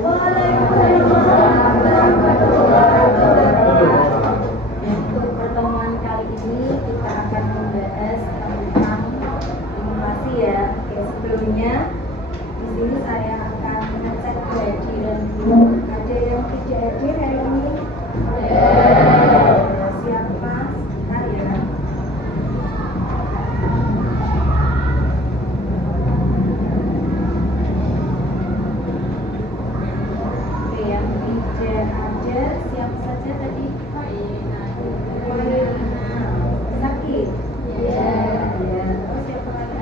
Waalaikumsalam warahmatullahi wabarakatuh. Untuk pertemuan kali ini kita akan membahas tentang inflasi ya. Oke, sebelumnya di sini saya akan mengecek kehadiran dulu. Ada yang tidak hadir hari ini? Siapa? Sebentar ya. Oke, yang tidak ada siapa saja tadi? Sakit? Iya. Terus siapa lagi?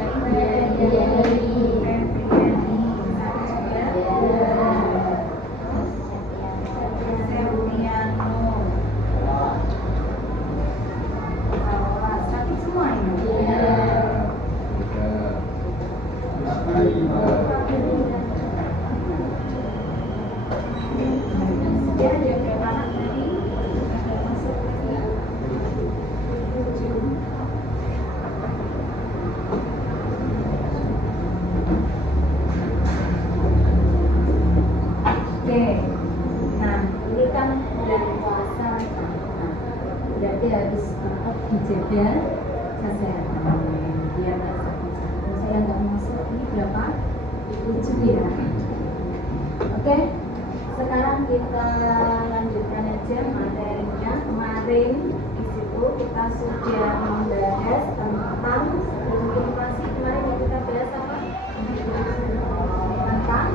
Sakit semua ini? Ya, ada berapa anak tadi? Ada masuk lagi? 7. Oke, nah ini kan bulan puasa, nah, berarti harus tetap dijaga kesehatan biar nggak sakit-sakit. Saya nggak masuk ini berapa? 7 ya. Oke, sekarang kita lanjutkan aja materinya. Kemarin di situ kita sudah membahas tentang inflasi. Kemarin yang kita bahas apa? Tentang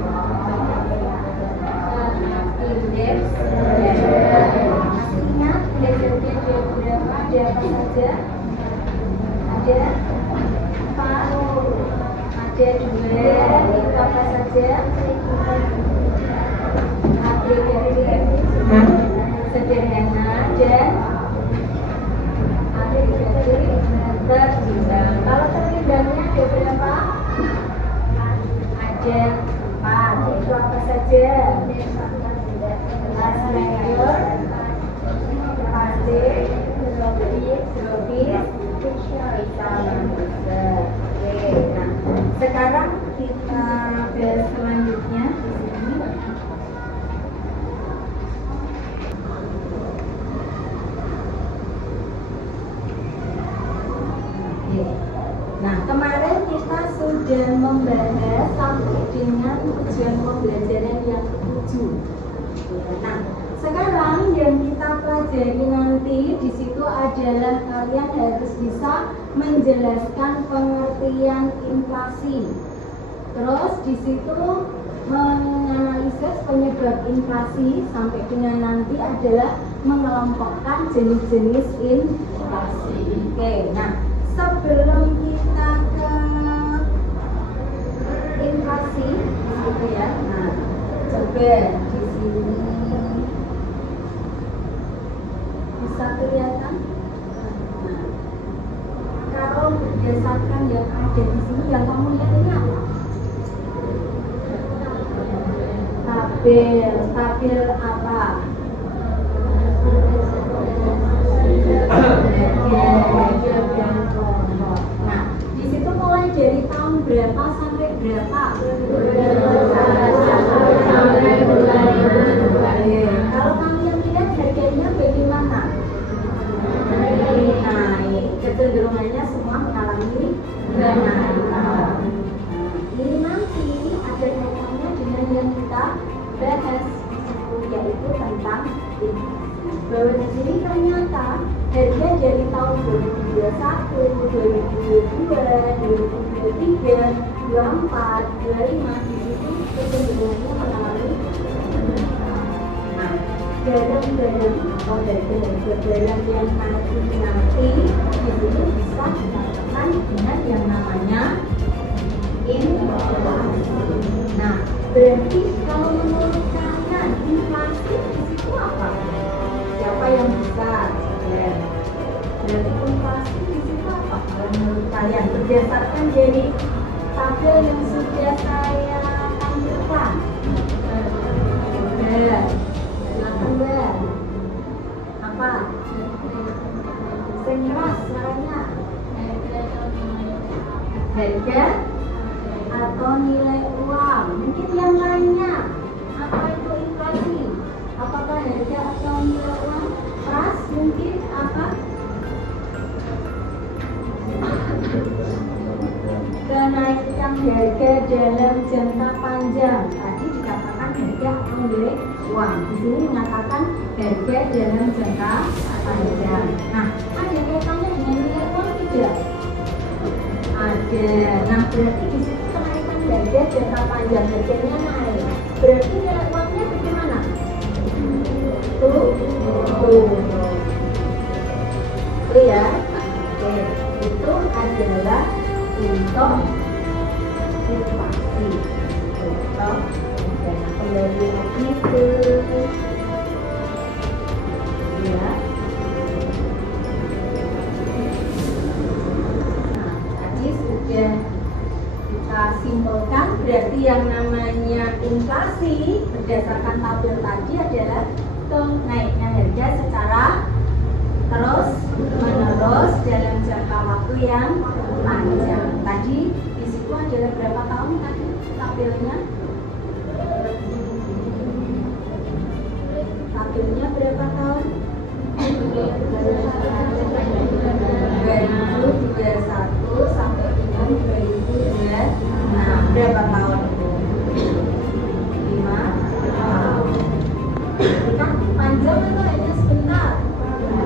indeks masih ingat indeksnya ada berapa, ada apa saja? Ada 4, ada 2, itu apa saja? Agregatif, sederhana, dan ada tertimbang. Kalau tertimbangnya ada berapa? Ada 4, itu apa saja? Last major, pasif, drobis, Oke, nah sekarang kita bahas selanjutnya di sini. Nah, kemarin kita sudah membahas sampai dengan tujuan pembelajaran yang ke-7. Nah, sekarang yang kita pelajari nanti di situ adalah kalian harus bisa menjelaskan pengertian inflasi. Terus di situ menganalisis penyebab inflasi sampai dengan nanti adalah mengelompokkan jenis-jenis inflasi. Oke, nah sebelum kita ke inflasi gitu ya. Nah, coba di sini bisa kelihatan. Nah, kalau berdasarkan yang ada di sini yang kamu lihat ini apa? Tabel apa? Nah, di situ mulai dari tahun berapa sampai berapa? Sampai bulan. Kalau kalian lihat harganya bagaimana? Naik, kecenderungannya semua mengalami kenaikan. Ini nanti ada kaitannya dengan yang kita bahas yaitu tentang inflasi. Bahwa di sini ternyata harga dari tahun 2021, 2022, 2023, 24, 25 di situ kecenderungannya mengalami barang-barang atau barang-barang yang nanti di sini bisa dikatakan dengan yang namanya inflasi. Nah, berarti kalau menurut kalian inflasi di situ apa? Siapa yang bisa? Berarti inflasi di situ apa? Kalau menurut kalian berdasarkan dari tabel yang sudah saya tampilkan. Apa? Sengeras suaranya. Harga atau nilai uang. Mungkin yang lainnya Apa itu inflasi? Apakah harga atau nilai uang? Pras mungkin apa? Kenaikan harga dalam jangka panjang. Tadi dikatakan harga atau nilai uang. Di sini mengatakan harga dalam jangka panjang. Nah, ada kaitannya dengan nilai uang tidak? Ada. Nah, berarti di situ kenaikan harga jangka panjang, harganya naik. Berarti nilai uangnya bagaimana? Tuh. Itu ya. Oke, itu adalah untuk inflasi. Untuk kembali lagi ke ya. Nah, tadi sudah kita simpulkan, berarti yang namanya inflasi berdasarkan tabel tadi adalah naiknya harga secara terus menerus dalam jangka waktu yang panjang. Tadi di situ adalah berapa tahun tadi tabelnya? Tabelnya berapa tahun? 2021 sampai dengan 2026. Berapa tahun? 5 tahun. Kan panjang atau hanya sebentar?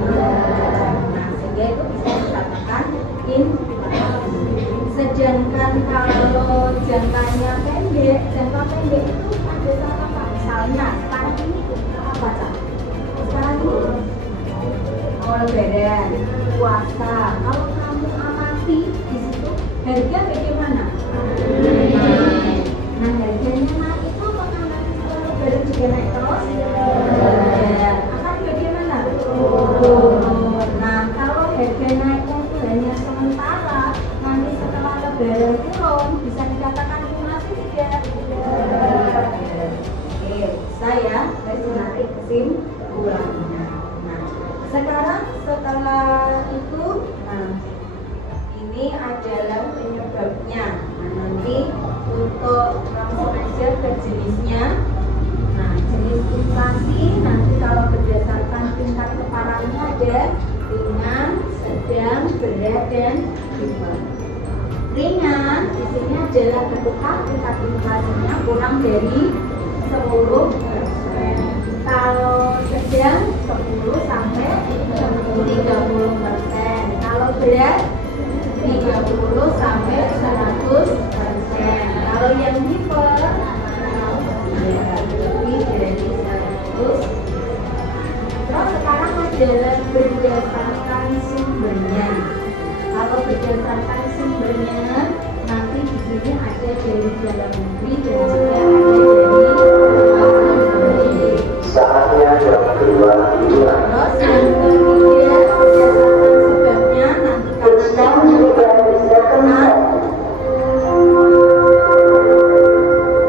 Nah, sehingga itu bisa dikatakan inflasi. Sedangkan kalau jangkanya pendek, jangka pendek itu pada saat apa? Misalnya sekarang ini apa, Cak? Sekarang ini lebaran, puasa. Kalau kamu amati di situ harga bagaimana? Nah, harganya naik itu apakah nanti setelah lebaran juga naik terus? Akan bagaimana? Nah, kalau harga naiknya itu hanya sementara, nanti setelah lebaran turun, bisa dikatakan inflasi tidak? Oke, saya menarik kesimpulannya. Nah, sekarang setelah itu, ini adalah penyebabnya. Nah, nanti untuk langsung aja ke jenisnya. Nah, jenis inflasi nanti kalau berdasarkan tingkat keparahannya ada ringan, sedang, berat, dan hebat. Ringan di sini adalah ketika tingkat inflasinya kurang dari 10%. Kalau sedang 10 sampai 30%. Kalau berat 30 sampai 100%. Kalau yang hiper lebih dari 100. Terus sekarang adalah berdasarkan sumbernya. Kalau berdasarkan sumbernya, nanti di sini ada dari dalam negeri dan juga ada dari luar negeri. Saatnya yang kedua hiburan. Terus yang ketiga berdasarkan sebabnya nanti karena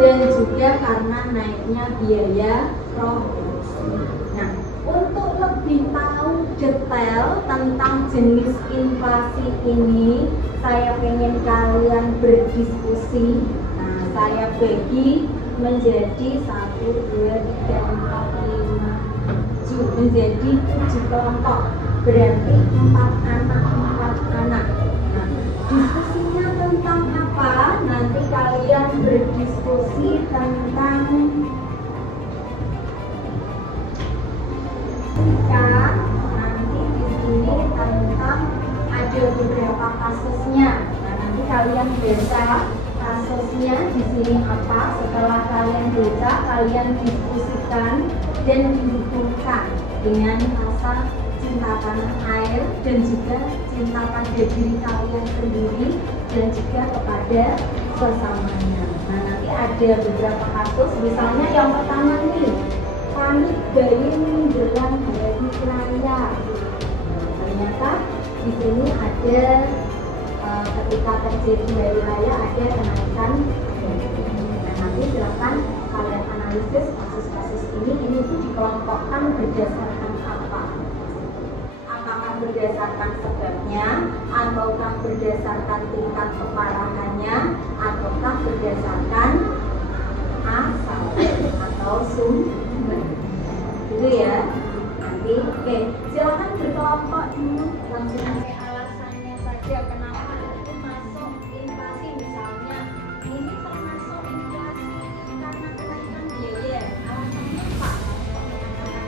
dan juga karena naiknya biaya produksi. Nah, untuk lebih tahu detail tentang jenis inflasi ini, saya ingin kalian berdiskusi. Nah, saya bagi menjadi 1, 2, 3, 4, 5, 7 menjadi 7 kelompok. Berarti 4 anak. Nah, diskusinya tentang apa? Nanti kalian berdiskusi tentang nanti di sini tentang ada beberapa kasusnya. Nah, nanti kalian baca kasusnya di sini apa. Setelah kalian baca, kalian diskusikan dan dihubungkan dengan rasa cinta tanah air dan juga cinta pada diri kalian sendiri dan juga kepada sesamanya. Nah, nanti ada beberapa kasus. Misalnya yang pertama nih, panik bayi menjelang hari raya. Ternyata di sini ada ketika terjadi hari raya ada kenaikan. Nah, nanti silakan kalian analisis kasus-kasus ini tuh dikelompokkan berdasarkan apa? Apakah berdasarkan sebabnya, ataukah berdasarkan tingkat keparahannya, ataukah berdasarkan asal? atau sumber. Itu ya. Nanti, oke, silakan berkelompok dulu langsung sampai alasannya saja kenapa itu masuk inflasi misalnya. Ini termasuk inflasi karena kenaikan biaya. Alasannya apa?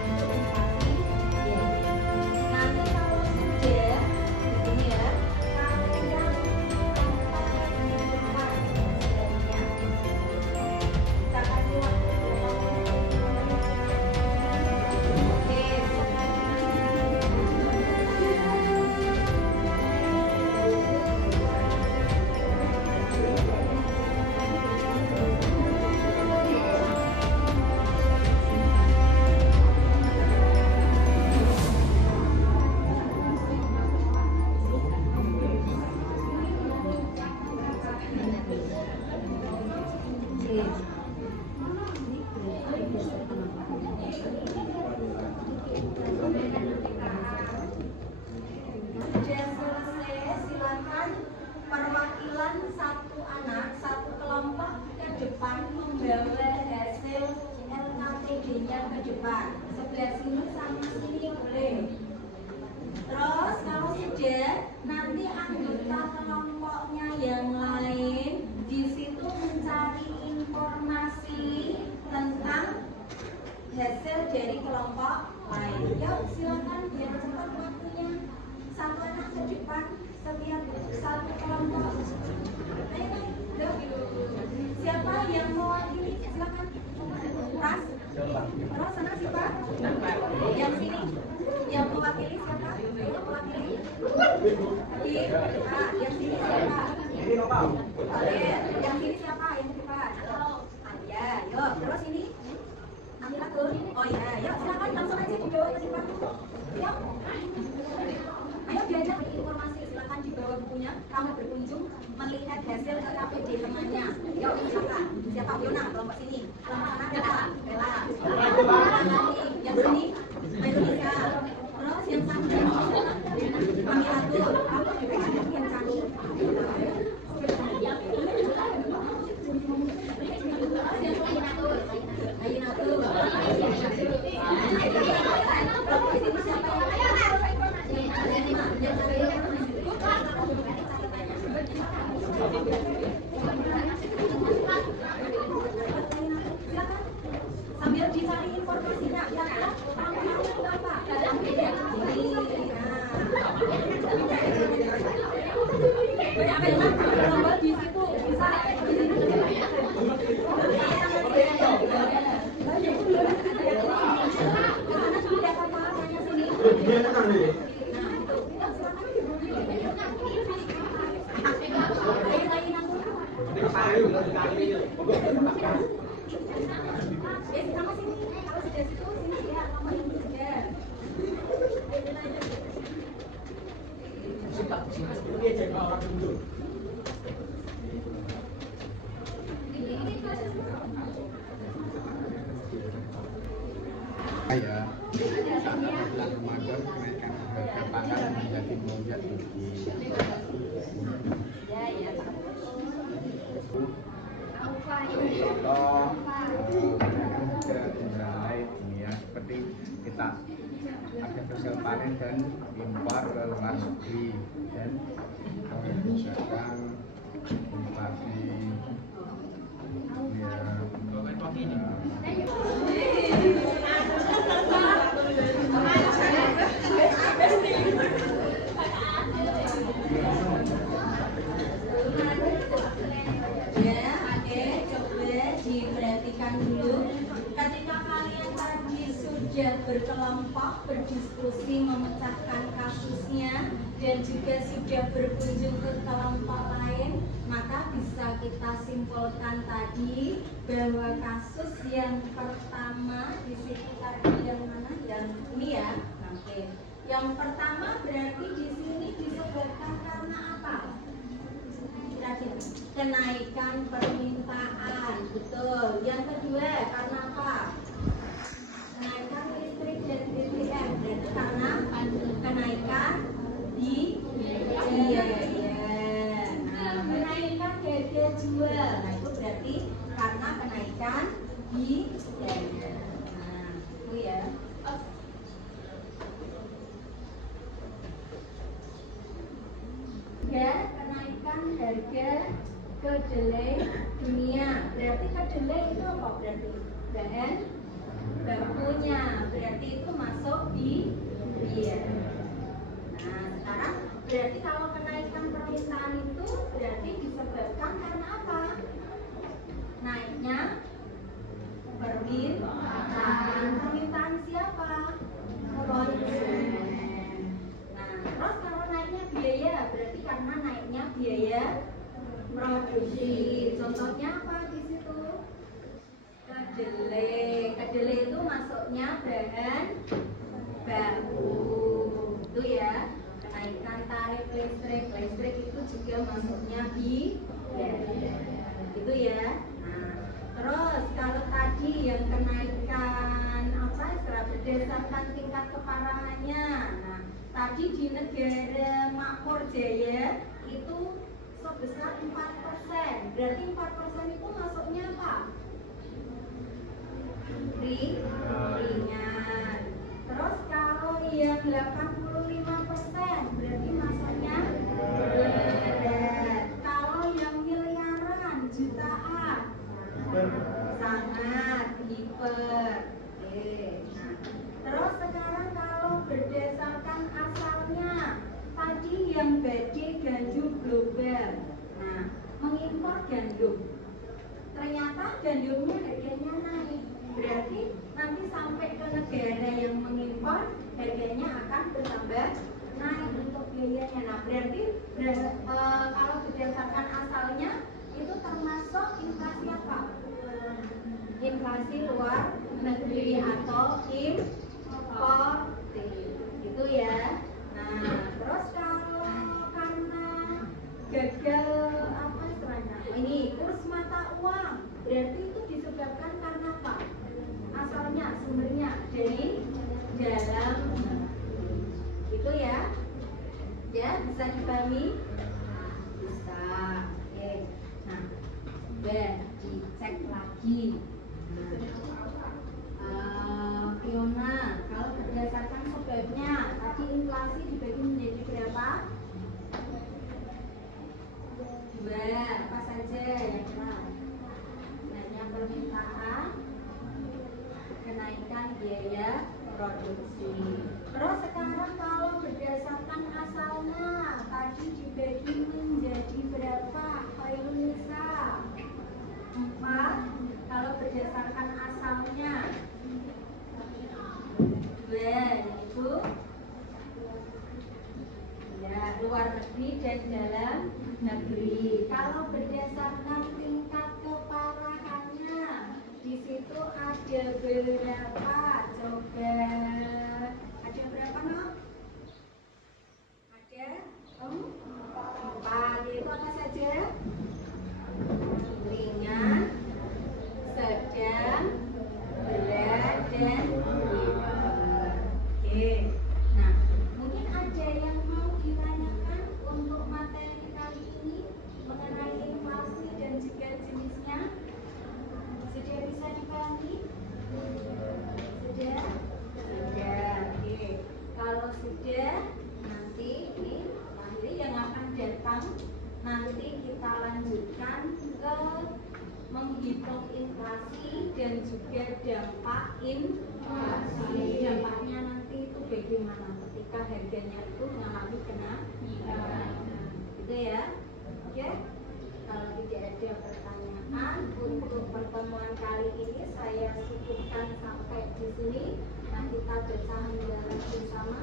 Itu inflasi biaya. Nanti kalau sudah begini ya, kalau yang depan hasilnya, kita kasih waktu sudah selesai, silakan perwakilan satu anak, satu kelompok ke depan membawa hasil LKPD-nya ke depan. Sebelah sini sama sini boleh. Terus kalau sudah, nanti anggota kelompoknya yang lain di situ mencari informasi tentang hasil dari kelompok lain. Yuk silakan biar cepat waktunya. Satu anak ke depan, setiap satu kelompok. Ayo, yuk. Siapa yang mewakili? Silakan. Ras. Terus sana siapa? Yang sini. Yang mewakili siapa? Yang mewakili. Yang sini siapa? Oke, yang sini siapa? Yang depan. Ya, yuk. Terus ini. Ambil aku. Oh ya, yuk silakan langsung aja dibawa ke depan. Yuk. Ayo diajak informasi, silakan dibawa bukunya. Kamu berkunjung melihat hasil LKPD temannya. Yuk, siapa? Siapa? Yona, kelompok sini. Kelompok sana Bella. Yang sini Indonesia. Terus yang sana Pamilatul. Aku juga ada yang sana. Ayunatul. Sambil dicari informasinya, apa? Banyak di situ bisa. Ya, saat bulan Ramadan kenaikan harga pangan menjadi melonjak tinggi. Contoh, kenaikan harga barang lain ini ya, seperti kita ada hasil panen dan impor ke luar negeri dan misalkan inflasi diperhatikan dulu ketika kalian tadi sudah berkelompok berdiskusi memecahkan kasusnya dan juga sudah berkunjung ke kelompok lain, maka bisa kita simpulkan tadi bahwa kasus yang pertama di situ tadi yang mana? Yang ini ya. Oke. Yang pertama berarti di sini disebabkan karena apa? Kenaikan permintaan, betul. Yang kedua karena apa? Kenaikan listrik dan BBM, berarti karena kenaikan di biaya. Nah, kenaikan harga jual, nah itu berarti karena kenaikan di biaya. ketiga, kenaikan harga kedelai dunia. Berarti kedelai itu apa? Berarti bahan bakunya. Berarti itu masuk di dunia. Nah, sekarang berarti kalau kenaikan permintaan itu berarti disebabkan karena apa? Naiknya permintaan. Permintaan siapa? Konsumen. Nah, terus kalau naiknya biaya berarti karena naiknya biaya produksi. Contohnya apa di situ? Kedelai. Kedelai itu masuknya bahan baku. Itu ya. Kenaikan tarif listrik. Listrik itu juga masuknya biaya. Itu ya. Nah, terus kalau tadi yang kenaikan apa istilah berdasarkan tingkat keparahannya. Nah, tadi di negara makmur jaya itu sebesar 4%. Berarti 4% itu masuknya apa? Ringan. Terus kalau yang 85% berarti masuknya berat. Kalau yang miliaran, jutaan, sangat hiper. Oke. Nah, terus sekarang kalau berdasarkan asalnya, tadi yang badai gandum global. Nah, mengimpor gandum. Ternyata gandumnya harganya naik. Berarti nanti sampai ke negara yang mengimpor harganya akan bertambah naik untuk biayanya. Nah, berarti kalau berdasarkan asalnya itu termasuk inflasi apa? Inflasi luar negeri atau importir. Itu ya. Nah, terus kalau karena gagal apa istilahnya? Ini kurs mata uang. Berarti itu disebabkan karena apa? Asalnya, sumbernya dari dalam itu ya. Ya, bisa dipahami? Nah, bisa. Oke. Nah, dan dicek lagi. Fiona, kalau berdasarkan sebabnya, tadi inflasi dibagi menjadi berapa? 2. Apa saja yang kenal? Naiknya permintaan, kenaikan biaya produksi. Terus sekarang kalau berdasarkan asalnya, tadi dibagi menjadi berapa? Indonesia 4. Kalau berdasarkan asalnya 2, yaitu ya luar negeri dan dalam negeri. Kalau berdasarkan tingkat keparahannya, di situ ada berapa? Coba ada berapa, no? Ada 4. Itu apa saja? Ringan, sedang, berat, dan hiper. Oke. Nah, mungkin ada yang mau ditanyakan untuk materi kali ini mengenai inflasi dan juga jenisnya. Sudah bisa dipahami? Sudah? Sudah. Oke. Kalau sudah, nanti ini materi yang akan datang nanti kita lanjutkan ke menghitung inflasi dan juga dampak inflasi. Dampaknya nanti itu bagaimana ketika harganya itu mengalami kenaikan. Gitu ya. Oke. Kalau tidak ada pertanyaan untuk pertemuan kali ini saya cukupkan sampai di sini. Nah, kita bersama bersama.